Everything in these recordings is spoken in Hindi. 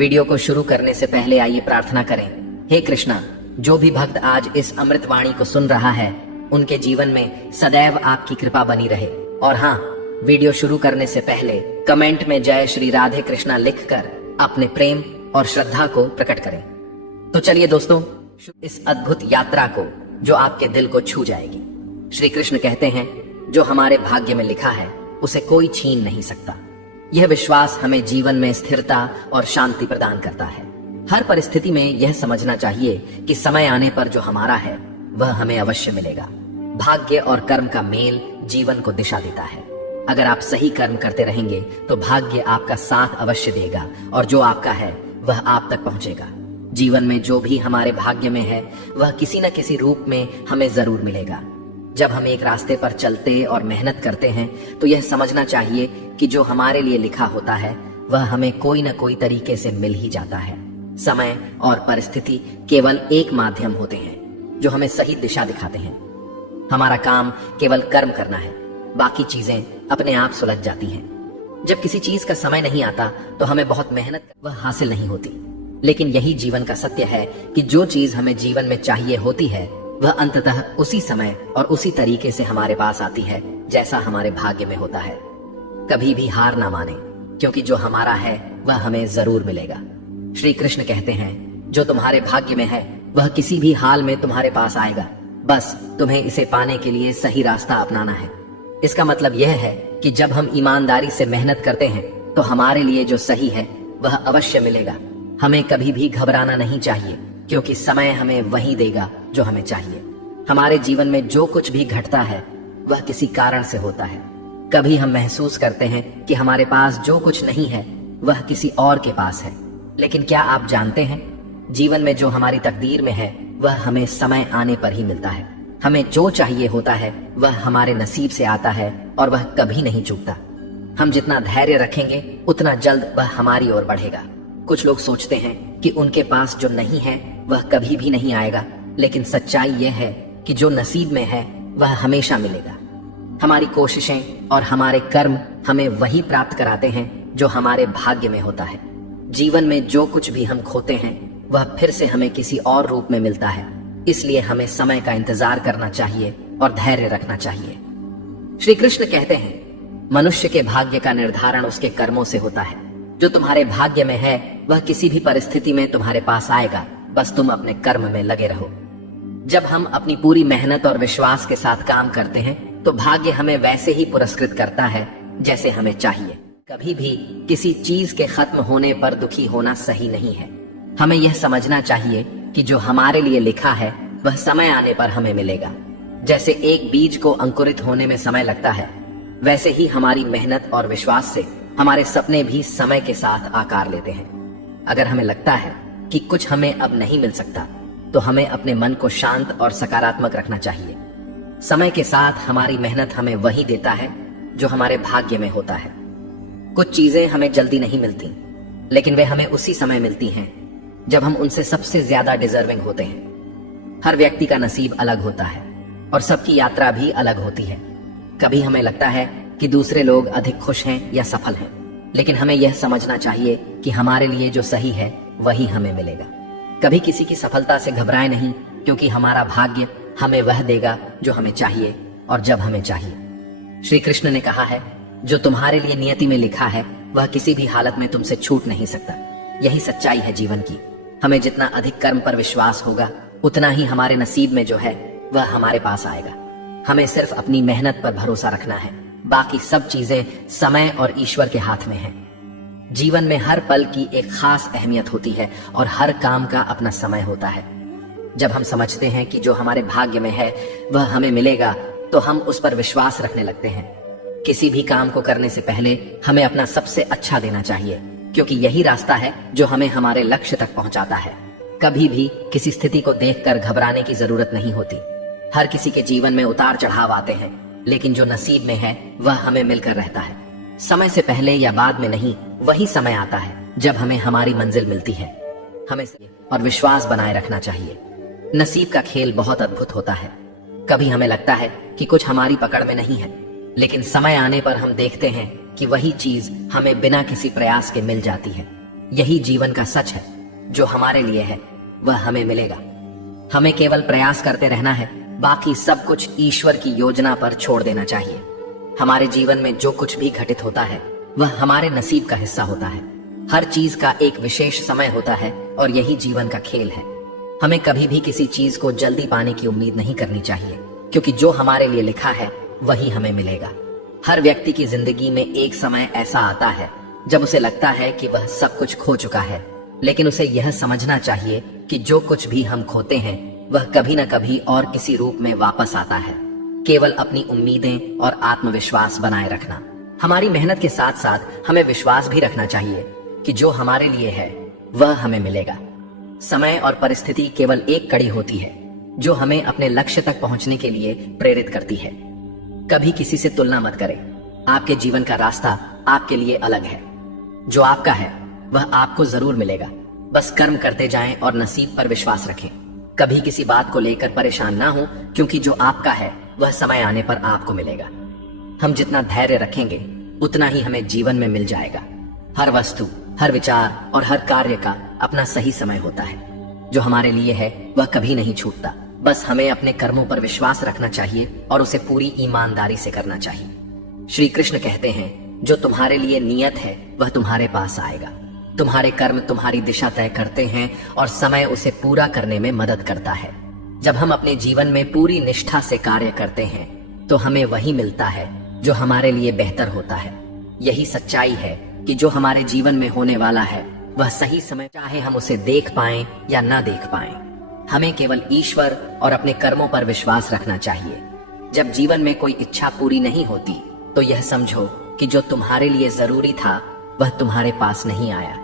वीडियो को शुरू करने से पहले आइए प्रार्थना करें। हे कृष्णा, जो भी भक्त आज इस अमृतवाणी को सुन रहा है उनके जीवन में सदैव आपकी कृपा बनी रहे। और हाँ, वीडियो शुरू करने से पहले कमेंट में जय श्री राधे कृष्णा लिखकर अपने प्रेम और श्रद्धा को प्रकट करें। तो चलिए दोस्तों, इस अद्भुत यात्रा को जो आपके दिल को छू जाएगी। श्री कृष्ण कहते हैं, जो हमारे भाग्य में लिखा है उसे कोई छीन नहीं सकता। यह विश्वास हमें जीवन में स्थिरता और शांति प्रदान करता है। हर परिस्थिति में यह समझना चाहिए कि समय आने पर जो हमारा है वह हमें अवश्य मिलेगा। भाग्य और कर्म का मेल जीवन को दिशा देता है। अगर आप सही कर्म करते रहेंगे तो भाग्य आपका साथ अवश्य देगा और जो आपका है वह आप तक पहुंचेगा। जीवन में जो भी हमारे भाग्य में है वह किसी न किसी रूप में हमें जरूर मिलेगा। जब हम एक रास्ते पर चलते और मेहनत करते हैं तो यह समझना चाहिए कि जो हमारे लिए लिखा होता है वह हमें कोई न कोई तरीके से मिल ही जाता है। समय और परिस्थिति केवल एक माध्यम होते हैं जो हमें सही दिशा दिखाते हैं। हमारा काम केवल कर्म करना है, बाकी चीजें अपने आप सुलझ जाती हैं। जब किसी चीज का समय नहीं आता तो हमें बहुत मेहनत वह हासिल नहीं होती। लेकिन यही जीवन का सत्य है कि जो चीज हमें जीवन में चाहिए होती है वह अंततः उसी समय और उसी तरीके से हमारे पास आती है जैसा हमारे भाग्य में होता है। कभी भी हार ना माने, क्योंकि जो हमारा है वह हमें जरूर मिलेगा। श्री कृष्ण कहते हैं, जो तुम्हारे भाग्य में है वह किसी भी हाल में तुम्हारे पास आएगा। बस तुम्हें इसे पाने के लिए सही रास्ता अपनाना है। इसका मतलब यह है कि जब हम ईमानदारी से मेहनत करते हैं तो हमारे लिए जो सही है वह अवश्य मिलेगा। हमें कभी भी घबराना नहीं चाहिए, क्योंकि समय हमें वही देगा जो हमें चाहिए। हमारे जीवन में जो कुछ भी घटता है वह किसी कारण से होता है। कभी हम महसूस करते हैं कि हमारे पास जो कुछ नहीं है वह किसी और के पास है, लेकिन क्या आप जानते हैं, जीवन में जो हमारी तकदीर में है वह हमें समय आने पर ही मिलता है। हमें जो चाहिए होता है वह हमारे नसीब से आता है और वह कभी नहीं चूकता। हम जितना धैर्य रखेंगे उतना जल्द वह हमारी ओर बढ़ेगा। कुछ लोग सोचते हैं कि उनके पास जो नहीं है वह कभी भी नहीं आएगा, लेकिन सच्चाई यह है कि जो नसीब में है वह हमेशा मिलेगा। हमारी कोशिशें और हमारे कर्म हमें वही प्राप्त कराते हैं जो हमारे भाग्य में होता है। जीवन में जो कुछ भी हम खोते हैं वह फिर से हमें किसी और रूप में मिलता है। इसलिए हमें समय का इंतजार करना चाहिए और धैर्य रखना चाहिए। श्री कृष्ण कहते हैं, मनुष्य के भाग्य का निर्धारण उसके कर्मों से होता है। जो तुम्हारे भाग्य में है वह किसी भी परिस्थिति में तुम्हारे पास आएगा, बस तुम अपने कर्म में लगे रहो। जब हम अपनी पूरी मेहनत और विश्वास के साथ काम करते हैं तो भाग्य हमें वैसे ही पुरस्कृत करता है जैसे हमें चाहिए। कभी भी किसी चीज के खत्म होने पर दुखी होना सही नहीं है। हमें यह समझना चाहिए कि जो हमारे लिए लिखा है वह समय आने पर हमें मिलेगा। जैसे एक बीज को अंकुरित होने में समय लगता है, वैसे ही हमारी मेहनत और विश्वास से हमारे सपने भी समय के साथ आकार लेते हैं। अगर हमें लगता है कि कुछ हमें अब नहीं मिल सकता तो हमें अपने मन को शांत और सकारात्मक रखना चाहिए। समय के साथ हमारी मेहनत हमें वही देता है जो हमारे भाग्य में होता है। कुछ चीजें हमें जल्दी नहीं मिलती, लेकिन वे हमें उसी समय मिलती हैं जब हम उनसे सबसे ज्यादा डिजर्विंग होते हैं। हर व्यक्ति का नसीब अलग होता है और सबकी यात्रा भी अलग होती है। कभी हमें लगता है कि दूसरे लोग अधिक खुश हैं या सफल हैं, लेकिन हमें यह समझना चाहिए कि हमारे लिए जो सही है वही हमें मिलेगा। कभी किसी की सफलता से घबराएं नहीं, क्योंकि हमारा भाग्य हमें वह देगा जो हमें चाहिए और जब हमें चाहिए। श्री कृष्ण ने कहा है, जो तुम्हारे लिए नियति में लिखा है वह किसी भी हालत में तुमसे छूट नहीं सकता। यही सच्चाई है जीवन की। हमें जितना अधिक कर्म पर विश्वास होगा उतना ही हमारे नसीब में जो है वह हमारे पास आएगा। हमें सिर्फ अपनी मेहनत पर भरोसा रखना है, बाकी सब चीजें समय और ईश्वर के हाथ में है। जीवन में हर पल की एक खास अहमियत होती है और हर काम का अपना समय होता है। जब हम समझते हैं कि जो हमारे भाग्य में है वह हमें मिलेगा तो हम उस पर विश्वास रखने लगते हैं। किसी भी काम को करने से पहले हमें अपना सबसे अच्छा देना चाहिए, क्योंकि यही रास्ता है जो हमें हमारे लक्ष्य तक पहुंचाता है। कभी भी किसी स्थिति को देखकर घबराने की जरूरत नहीं होती। हर किसी के जीवन में उतार चढ़ाव आते हैं, लेकिन जो नसीब में है वह हमें मिलकर रहता है। समय से पहले या बाद में नहीं, वही समय आता है जब हमें हमारी मंजिल मिलती है। हमें और विश्वास बनाए रखना चाहिए। नसीब का खेल बहुत अद्भुत होता है। कभी हमें लगता है कि कुछ हमारी पकड़ में नहीं है, लेकिन समय आने पर हम देखते हैं कि वही चीज हमें बिना किसी प्रयास के मिल जाती है। यही जीवन का सच है। जो हमारे लिए है वह हमें मिलेगा। हमें केवल प्रयास करते रहना है, बाकी सब कुछ ईश्वर की योजना पर छोड़ देना चाहिए। हमारे जीवन में जो कुछ भी घटित होता है वह हमारे नसीब का हिस्सा होता है। हर चीज का एक विशेष समय होता है और यही जीवन का खेल है। हमें कभी भी किसी चीज को जल्दी पाने की उम्मीद नहीं करनी चाहिए, क्योंकि जो हमारे लिए लिखा है वही हमें मिलेगा। हर व्यक्ति की जिंदगी में एक समय ऐसा आता है जब उसे लगता है कि वह सब कुछ खो चुका है, लेकिन उसे यह समझना चाहिए कि जो कुछ भी हम खोते हैं वह कभी न कभी और किसी रूप में वापस आता है। केवल अपनी उम्मीदें और आत्मविश्वास बनाए रखना। हमारी मेहनत के साथ साथ हमें विश्वास भी रखना चाहिए कि जो हमारे लिए है वह हमें मिलेगा। समय और परिस्थिति केवल एक कड़ी होती है जो हमें अपने लक्ष्य तक पहुंचने के लिए प्रेरित करती है। कभी किसी से तुलना मत करें। आपके जीवन का रास्ता आपके लिए अलग है। जो आपका है वह आपको जरूर मिलेगा। बस कर्म करते जाएं और नसीब पर विश्वास रखें। कभी किसी बात को लेकर परेशान ना हो, क्योंकि जो आपका है वह समय आने पर आपको मिलेगा। हम जितना धैर्य रखेंगे उतना ही हमें जीवन में मिल जाएगा। हर वस्तु, हर विचार और हर कार्य का अपना सही समय होता है। जो हमारे लिए है वह कभी नहीं छूटता। बस हमें अपने कर्मों पर विश्वास रखना चाहिए और उसे पूरी ईमानदारी से करना चाहिए। श्री कृष्ण कहते हैं, जो तुम्हारे लिए नियत है वह तुम्हारे पास आएगा। तुम्हारे कर्म तुम्हारी दिशा तय करते हैं और समय उसे पूरा करने में मदद करता है। जब हम अपने जीवन में पूरी निष्ठा से कार्य करते हैं तो हमें वही मिलता है जो हमारे लिए बेहतर होता है। यही सच्चाई है कि जो हमारे जीवन में होने वाला है वह सही समय, चाहे हम उसे देख पाएं या ना देख पाएं। हमें केवल ईश्वर और अपने कर्मों पर विश्वास रखना चाहिए। जब जीवन में कोई इच्छा पूरी नहीं होती तो यह समझो कि जो तुम्हारे लिए जरूरी था वह तुम्हारे पास नहीं आया।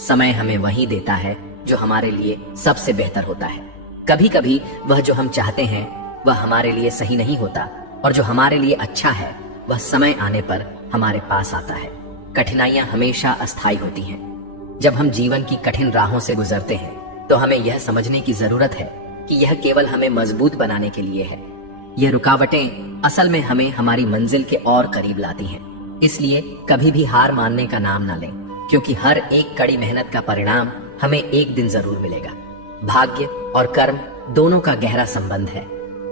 समय हमें वही देता है जो हमारे लिए सबसे बेहतर होता है। कभी कभी वह जो हम चाहते हैं वह हमारे लिए सही नहीं होता, और जो हमारे लिए अच्छा है वह समय आने पर हमारे पास आता है। कठिनाइयां हमेशा अस्थायी होती हैं। जब हम जीवन की कठिन राहों से गुजरते हैं तो हमें यह समझने की जरूरत है कि यह केवल हमें मजबूत बनाने के लिए है। यह रुकावटें असल में हमें हमारी मंजिल के और करीब लाती हैं। इसलिए कभी भी हार मानने का नाम ना लें, क्योंकि हर एक कड़ी मेहनत का परिणाम हमें एक दिन जरूर मिलेगा। भाग्य और कर्म दोनों का गहरा संबंध है।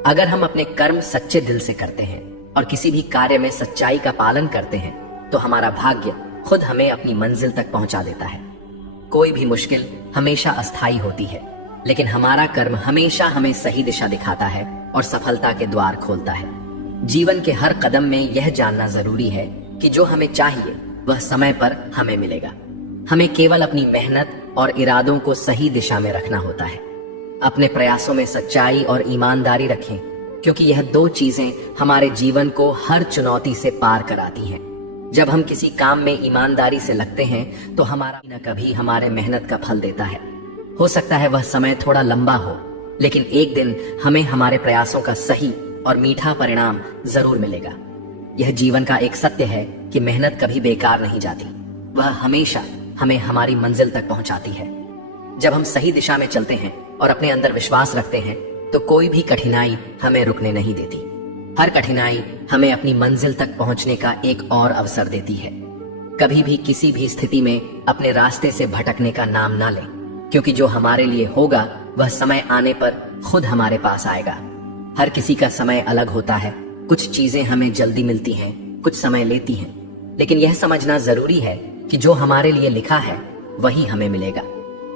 अगर हम अपने कर्म सच्चे दिल से करते हैं और किसी भी कार्य में सच्चाई का पालन करते हैं तो हमारा भाग्य खुद हमें अपनी मंजिल तक पहुंचा देता है। कोई भी मुश्किल हमेशा अस्थायी होती है, लेकिन हमारा कर्म हमेशा हमें सही दिशा दिखाता है और सफलता के द्वार खोलता है। जीवन के हर कदम में यह जानना जरूरी है कि जो हमें चाहिए वह समय पर हमें मिलेगा। हमें केवल अपनी मेहनत और इरादों को सही दिशा में रखना होता है। अपने प्रयासों में सच्चाई और ईमानदारी रखें, क्योंकि यह दो चीजें हमारे जीवन को हर चुनौती से पार कराती हैं। जब हम किसी काम में ईमानदारी से लगते हैं तो हमारा न कभी हमारे मेहनत का फल देता है। हो सकता है वह समय थोड़ा लंबा हो, लेकिन एक दिन हमें हमारे प्रयासों का सही और मीठा परिणाम जरूर मिलेगा। यह जीवन का एक सत्य है कि मेहनत कभी बेकार नहीं जाती। वह हमेशा हमें हमारी मंजिल तक पहुंचाती है। जब हम सही दिशा में चलते हैं और अपने अंदर विश्वास रखते हैं तो कोई भी कठिनाई हमें रुकने नहीं देती। हर कठिनाई हमें अपनी मंजिल तक पहुंचने का एक और अवसर देती है। कभी भी किसी भी स्थिति में अपने रास्ते से भटकने का नाम ना लें, क्योंकि जो हमारे लिए होगा वह समय आने पर खुद हमारे पास आएगा। हर किसी का समय अलग होता है। कुछ चीजें हमें जल्दी मिलती हैं, कुछ समय लेती हैं, लेकिन यह समझना जरूरी है कि जो हमारे लिए लिखा है वही हमें मिलेगा।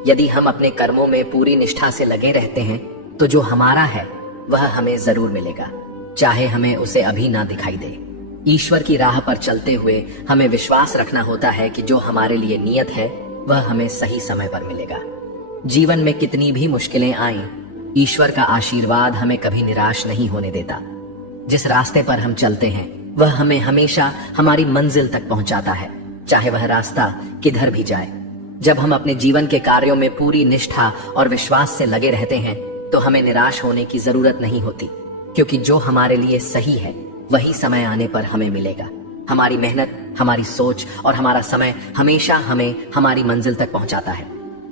यदि हम अपने कर्मों में पूरी निष्ठा से लगे रहते हैं तो जो हमारा है वह हमें जरूर मिलेगा, चाहे हमें उसे अभी ना दिखाई दे। ईश्वर की राह पर चलते हुए हमें विश्वास रखना होता है कि जो हमारे लिए नियत है वह हमें सही समय पर मिलेगा। जीवन में कितनी भी मुश्किलें आएं, ईश्वर का आशीर्वाद हमें कभी निराश नहीं होने देता। जिस रास्ते पर हम चलते हैं वह हमें हमेशा हमारी मंजिल तक पहुंचाता है, चाहे वह रास्ता किधर भी जाए। जब हम अपने जीवन के कार्यों में पूरी निष्ठा और विश्वास से लगे रहते हैं तो हमें निराश होने की जरूरत नहीं होती, क्योंकि जो हमारे लिए सही है वही समय आने पर हमें मिलेगा। हमारी मेहनत, हमारी सोच और हमारा समय हमेशा हमें हमारी मंजिल तक पहुंचाता है।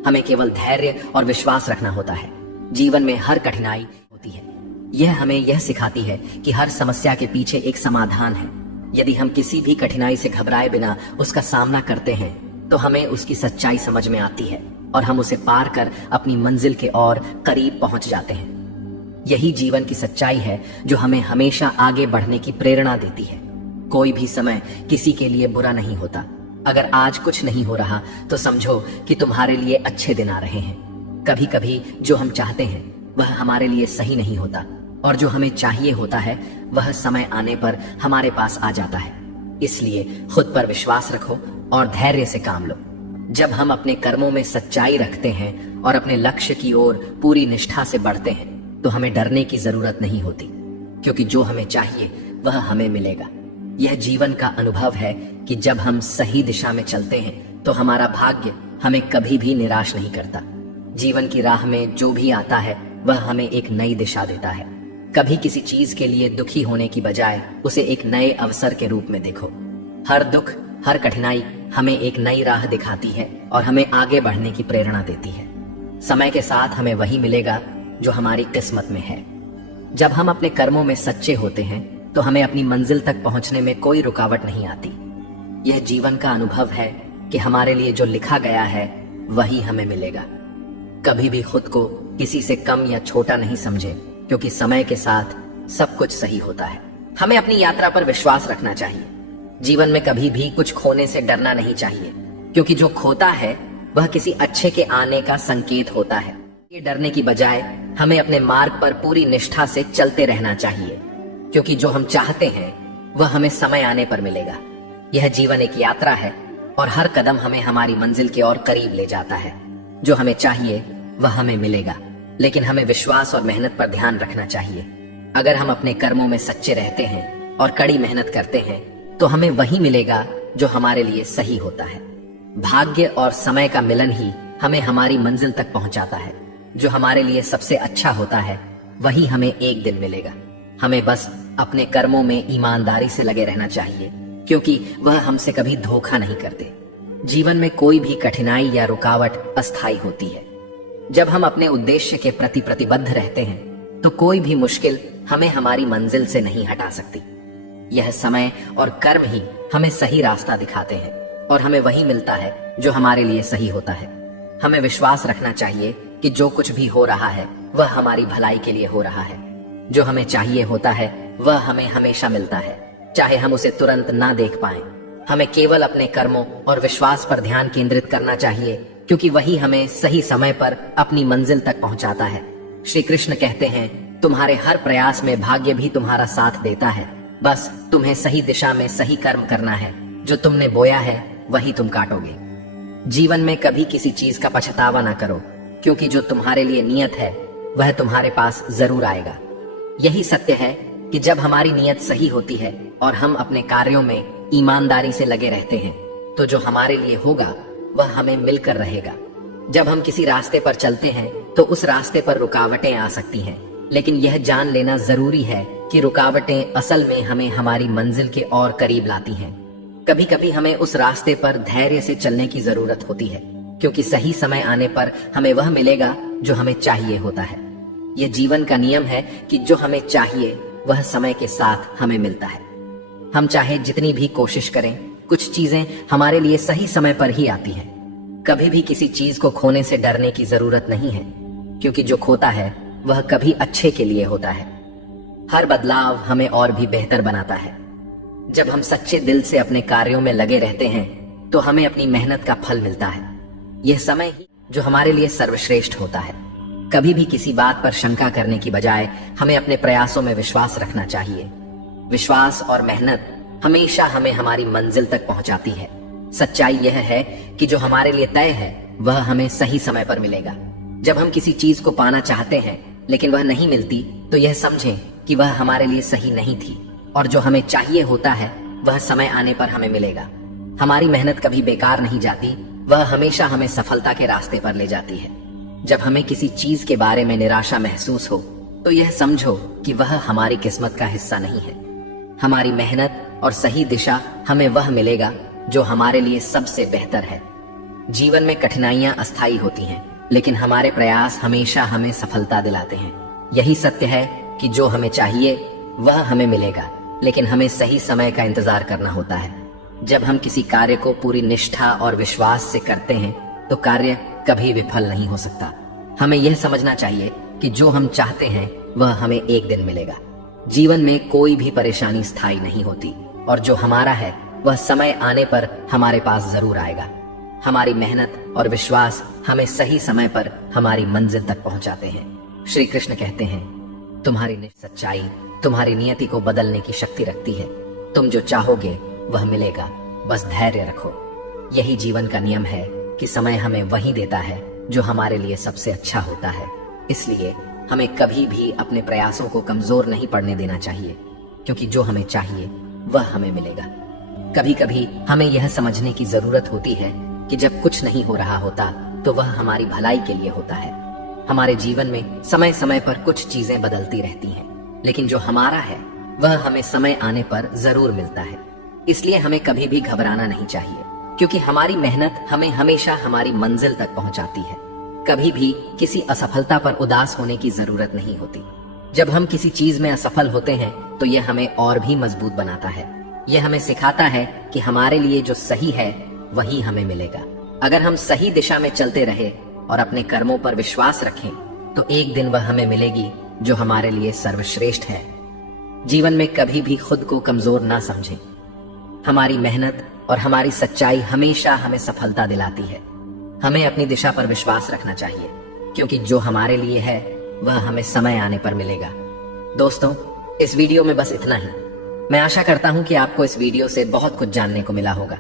हमें केवल धैर्य और विश्वास रखना होता है। जीवन में हर कठिनाई होती है। यह हमें यह सिखाती है कि हर समस्या के पीछे एक समाधान है। यदि हम किसी भी कठिनाई से घबराए बिना उसका सामना करते हैं तो हमें उसकी सच्चाई समझ में आती है और हम उसे पार कर अपनी मंजिल के और करीब पहुंच जाते हैं। यही जीवन की सच्चाई है जो हमें हमेशा आगे बढ़ने की प्रेरणा देती है। कोई भी समय किसी के लिए बुरा नहीं होता। अगर आज कुछ नहीं हो रहा तो समझो कि तुम्हारे लिए अच्छे दिन आ रहे हैं। कभी कभी जो हम चाहते हैं वह हमारे लिए सही नहीं होता और जो हमें चाहिए होता है वह समय आने पर हमारे पास आ जाता है। इसलिए खुद पर विश्वास रखो और धैर्य से काम लो। जब हम अपने कर्मों में सच्चाई रखते हैं और अपने लक्ष्य की ओर पूरी निष्ठा से बढ़ते हैं तो हमें डरने की जरूरत नहीं होती, क्योंकि जो हमें चाहिए वह हमें मिलेगा। यह जीवन का अनुभव है कि जब हम सही दिशा में चलते हैं तो हमारा भाग्य हमें कभी भी निराश नहीं करता। जीवन की राह में जो भी आता है वह हमें एक नई दिशा देता है। कभी किसी चीज के लिए दुखी होने की बजाय उसे एक नए अवसर के रूप में देखो। हर दुख, हर कठिनाई हमें एक नई राह दिखाती है और हमें आगे बढ़ने की प्रेरणा देती है। समय के साथ हमें वही मिलेगा जो हमारी किस्मत में है। जब हम अपने कर्मों में सच्चे होते हैं तो हमें अपनी मंजिल तक पहुंचने में कोई रुकावट नहीं आती। यह जीवन का अनुभव है कि हमारे लिए जो लिखा गया है वही हमें मिलेगा। कभी भी खुद को किसी से कम या छोटा नहीं समझे, क्योंकि समय के साथ सब कुछ सही होता है। हमें अपनी यात्रा पर विश्वास रखना चाहिए। जीवन में कभी भी कुछ खोने से डरना नहीं चाहिए, क्योंकि जो खोता है वह किसी अच्छे के आने का संकेत होता है। ये डरने की बजाय हमें अपने मार्ग पर पूरी निष्ठा से चलते रहना चाहिए, क्योंकि जो हम चाहते हैं वह हमें समय आने पर मिलेगा। यह जीवन एक यात्रा है और हर कदम हमें हमारी मंजिल के और करीब ले जाता है। जो हमें चाहिए वह हमें मिलेगा, लेकिन हमें विश्वास और मेहनत पर ध्यान रखना चाहिए। अगर हम अपने कर्मों में सच्चे रहते हैं और कड़ी मेहनत करते हैं तो हमें वही मिलेगा जो हमारे लिए सही होता है। भाग्य और समय का मिलन ही हमें हमारी मंजिल तक पहुंचाता है। जो हमारे लिए सबसे अच्छा होता है वही हमें एक दिन मिलेगा। हमें बस अपने कर्मों में ईमानदारी से लगे रहना चाहिए, क्योंकि वह हमसे कभी धोखा नहीं करते। जीवन में कोई भी कठिनाई या रुकावट अस्थायी होती है। जब हम अपने उद्देश्य के प्रति प्रतिबद्ध रहते हैं तो कोई भी मुश्किल हमें हमारी मंजिल से नहीं हटा सकती। यह समय और कर्म ही हमें सही रास्ता दिखाते हैं और हमें वही मिलता है जो हमारे लिए सही होता है। हमें विश्वास रखना चाहिए कि जो कुछ भी हो रहा है वह हमारी भलाई के लिए हो रहा है। जो हमें चाहिए होता है वह हमें हमेशा मिलता है, चाहे हम उसे तुरंत ना देख पाएं। हमें केवल अपने कर्मों और विश्वास पर ध्यान केंद्रित करना चाहिए, क्योंकि वही हमें सही समय पर अपनी मंजिल तक पहुंचाता है। श्री कृष्ण कहते हैं, तुम्हारे हर प्रयास में भाग्य भी तुम्हारा साथ देता है। बस तुम्हें सही दिशा में सही कर्म करना है। जो तुमने बोया है वही तुम काटोगे। जीवन में कभी किसी चीज का पछतावा ना करो, क्योंकि जो तुम्हारे लिए नियत है वह तुम्हारे पास जरूर आएगा। यही सत्य है कि जब हमारी नियत सही होती है और हम अपने कार्यों में ईमानदारी से लगे रहते हैं तो जो हमारे लिए होगा वह हमें मिलकर रहेगा। जब हम किसी रास्ते पर चलते हैं तो उस रास्ते पर रुकावटें आ सकती हैं, लेकिन यह जान लेना जरूरी है कि रुकावटें असल में हमें हमारी मंजिल के और करीब लाती हैं। कभी कभी हमें उस रास्ते पर धैर्य से चलने की जरूरत होती है, क्योंकि सही समय आने पर हमें वह मिलेगा जो हमें चाहिए होता है। यह जीवन का नियम है कि जो हमें चाहिए वह समय के साथ हमें मिलता है। हम चाहे जितनी भी कोशिश करें, कुछ चीजें हमारे लिए सही समय पर ही आती हैं। कभी भी किसी चीज को खोने से डरने की जरूरत नहीं है, क्योंकि जो खोता है वह कभी अच्छे के लिए होता है। हर बदलाव हमें और भी बेहतर बनाता है। जब हम सच्चे दिल से अपने कार्यों में लगे रहते हैं तो हमें अपनी मेहनत का फल मिलता है। यह समय ही जो हमारे लिए सर्वश्रेष्ठ होता है। कभी भी किसी बात पर शंका करने की बजाय हमें अपने प्रयासों में विश्वास रखना चाहिए। विश्वास और मेहनत हमेशा हमें हमारी मंजिल तक पहुंचाती है। सच्चाई यह है कि जो हमारे लिए तय है वह हमें सही समय पर मिलेगा। जब हम किसी चीज को पाना चाहते हैं लेकिन वह नहीं मिलती तो यह समझें कि वह हमारे लिए सही नहीं थी, और जो हमें चाहिए होता है वह समय आने पर हमें मिलेगा। हमारी मेहनत कभी बेकार नहीं जाती, वह हमेशा हमें सफलता के रास्ते पर ले जाती है। जब हमें किसी चीज के बारे में निराशा महसूस हो तो यह समझो कि वह हमारी किस्मत का हिस्सा नहीं है। हमारी मेहनत और सही दिशा हमें वह मिलेगा जो हमारे लिए सबसे बेहतर है। जीवन में कठिनाइयां अस्थायी होती हैं, लेकिन हमारे प्रयास हमेशा हमें सफलता दिलाते हैं। यही सत्य है कि जो हमें चाहिए वह हमें मिलेगा, लेकिन हमें सही समय का इंतजार करना होता है। जब हम किसी कार्य को पूरी निष्ठा और विश्वास से करते हैं तो कार्य कभी विफल नहीं हो सकता। हमें यह समझना चाहिए कि जो हम चाहते हैं वह हमें एक दिन मिलेगा। जीवन में कोई भी परेशानी स्थायी नहीं होती और जो हमारा है वह समय आने पर हमारे पास जरूर आएगा। हमारी मेहनत और विश्वास हमें सही समय पर हमारी मंजिल तक पहुंचाते हैं। श्री कृष्ण कहते हैं, तुम्हारी सच्चाई तुम्हारी नियति को बदलने की शक्ति रखती है। तुम जो चाहोगे वह मिलेगा, बस धैर्य रखो। यही जीवन का नियम है कि समय हमें वही देता है जो हमारे लिए सबसे अच्छा होता है। इसलिए हमें कभी भी अपने प्रयासों को कमजोर नहीं पड़ने देना चाहिए, क्योंकि जो हमें चाहिए वह हमें मिलेगा। कभी कभी हमें यह समझने की जरूरत होती है कि जब कुछ नहीं हो रहा होता तो वह हमारी भलाई के लिए होता है। हमारे जीवन में समय समय पर कुछ चीजें बदलती रहती हैं, लेकिन जो हमारा है वह हमें समय आने पर जरूर मिलता है। इसलिए हमें कभी भी घबराना नहीं चाहिए, क्योंकि हमारी मेहनत हमें हमेशा हमारी मंजिल तक पहुंचाती है। कभी भी किसी असफलता पर उदास होने की जरूरत नहीं होती। जब हम किसी चीज में असफल होते हैं तो यह हमें और भी मजबूत बनाता है। यह हमें सिखाता है कि हमारे लिए जो सही है वही हमें मिलेगा। अगर हम सही दिशा में चलते रहे और अपने कर्मों पर विश्वास रखें तो एक दिन वह हमें मिलेगी जो हमारे लिए सर्वश्रेष्ठ है। जीवन में कभी भी खुद को कमजोर ना समझें। हमारी मेहनत और हमारी सच्चाई हमेशा हमें सफलता दिलाती है। हमें अपनी दिशा पर विश्वास रखना चाहिए, क्योंकि जो हमारे लिए है वह हमें समय आने पर मिलेगा। दोस्तों, इस वीडियो में बस इतना ही। मैं आशा करता हूं कि आपको इस वीडियो से बहुत कुछ जानने को मिला होगा।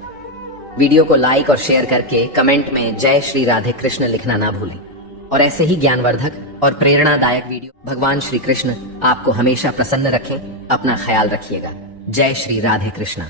वीडियो को लाइक और शेयर करके कमेंट में जय श्री राधे कृष्ण लिखना ना भूलें। और ऐसे ही ज्ञानवर्धक और प्रेरणादायक वीडियो भगवान श्री कृष्ण आपको हमेशा प्रसन्न रखें। अपना ख्याल रखिएगा। जय श्री राधे कृष्ण।